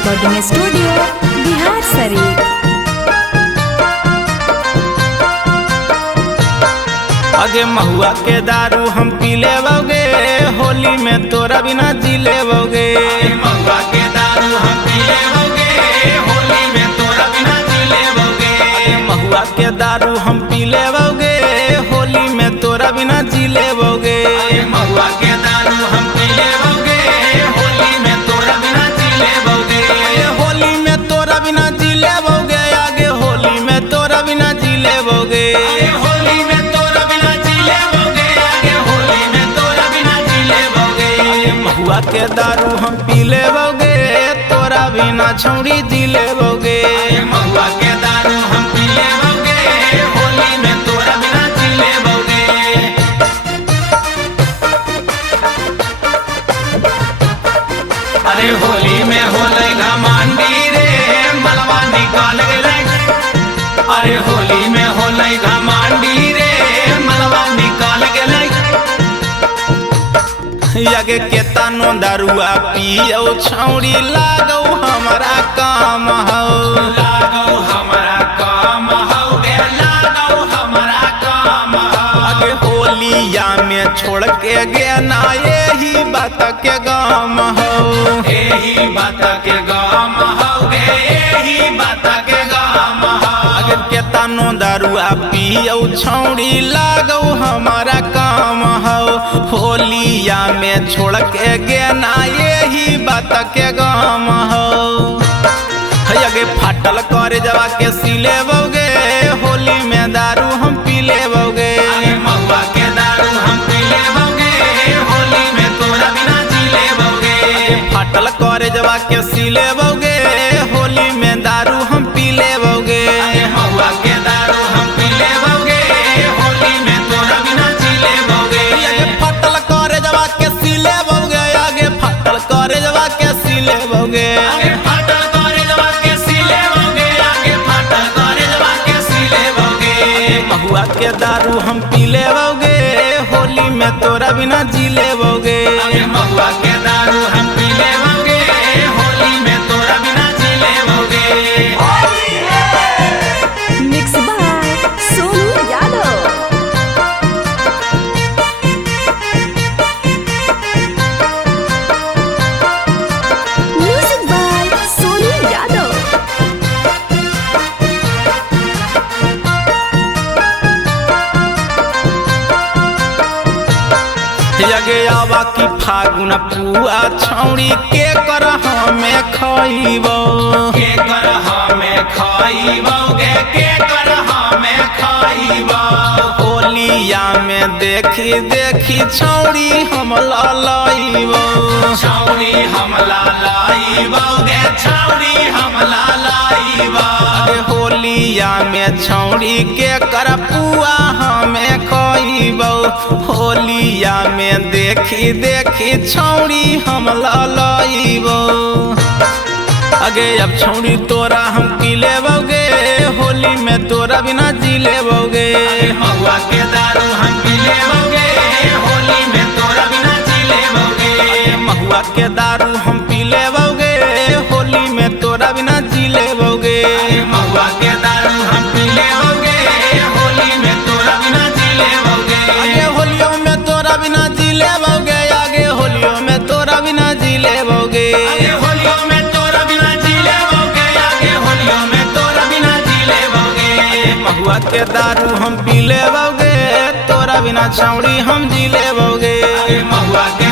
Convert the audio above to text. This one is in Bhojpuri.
Recording studio Bihar Sharif. अगे महुआ के दारू हम पी लेवोगे, होली में तोरा बिना जी लेवोगे। महुआ के दारू हम पी लेवोगे, होली में तोरा बिना जी लेवोगे। महुआ के दारू हम पी लेवोगे, होली में तोरा बिना जी लेवोगे। महुआ के दारू हम पी लेवोगे, होली में तोरा बिना जी लेवोगे। होली में तोरा बिना जी लेवोगे, आगे होली में तोरा बिना जी लेवोगे। होली में तोरा बिना जी लेवोगे, आगे होली में तोरा बिना जी लेवोगे। महुआ के दारू हम पी लेवोगे, तोरा बिना छौड़ी जी लेवोगे। महुआ के दारू हम पी लेवोगे, होली में तोरा बिना जी लेवोगे। अरे होली में होले घमंडी रे, मलवा निकाल गेले। अरे होली में होले घमंडी रे, मलवा निकाल गेले। यगे के तानो दारुआ पियो छौड़ी लागो हमारा काम हो। लागो हमारा काम हो गे, लागो हमारा काम हो। आगे होलिया में छोड़ के गेना यही बात के गाम हो। यही बात के गाम हो गे, यही बात के गाम हो। आगे के तानो दारुआ पियो छौड़ी लागो हमारा काम हो। होलिया में छोड़ के गेना यही बात के गाम हो। यगे फाटल कर जवा के सिलेवोगे, होली में दारू हम पी लेवोगे। महुआ के दारू हम पी लेवोगे, होली में तोरा बिना जी लेवोगे। फाटल कर जवा के सिलेवोगे, होली में दारू हम पी लेवोगे। महुआ के दारू हम पी लेवोगे, होली में तोरा बिना जी लेवोगे। आगे फाटल कर जवा के सिलेवोगे, आगे फाटल कर जवा के सिलेवोगे। आगे फाटल करे जवा के सिलेवोगे, आगे फाटल करे जवा के सिलेवोगे। महुआ के दारू हम पी लेवोगे, होली में तोरा बिना जी लेवोगे। महुआ के दारू हम पी लेवोगे, होली में तोरा बिना जी लेवोगे। Mix by Sonu Yadav. Music by Sonu Yadav. यगे आवा की फागुन पुआ छौड़ी के कर हमें खइबो। के कर हमें खाइबोगे, के कर हमें खाइबो। होलिया में देखी देखी छौड़ी हम ललइबो। छौरी हमला लाइबोगे, छौरी हमला लाइबो। होलिया में छौड़ी के कर पुआ हमें खइबो। होलिया में देखी देखी छौड़ी हम ललइबो। अगे अब छौड़ी तोरा हम पी लेवोगे, होली में तोरा बिना जी लेवोगे। महुआ के दारू हम पी लेवोगे, होली में तोरा बिना जी लेवोगे। महुआ के दारू हम पी लेवोगे, होली में तोरा बिना जी लेवोगे। महुआ के दारू हम पी लेवोगे, होली में तोरा बिना जी लेवोगे। आगे होलियों में तोरा बिना जी लेवोगे, आगे होलियों में तोरा बिना जी लेवोगे। आगे होलियों में तोरा बिना जी लेवोगे, आगे होलियों में तोरा बिना जी लेवोगे। महुआ के दारू हम पी लेवोगे, तोरा बिना छौड़ी हम जी लेवोगे। महुआ के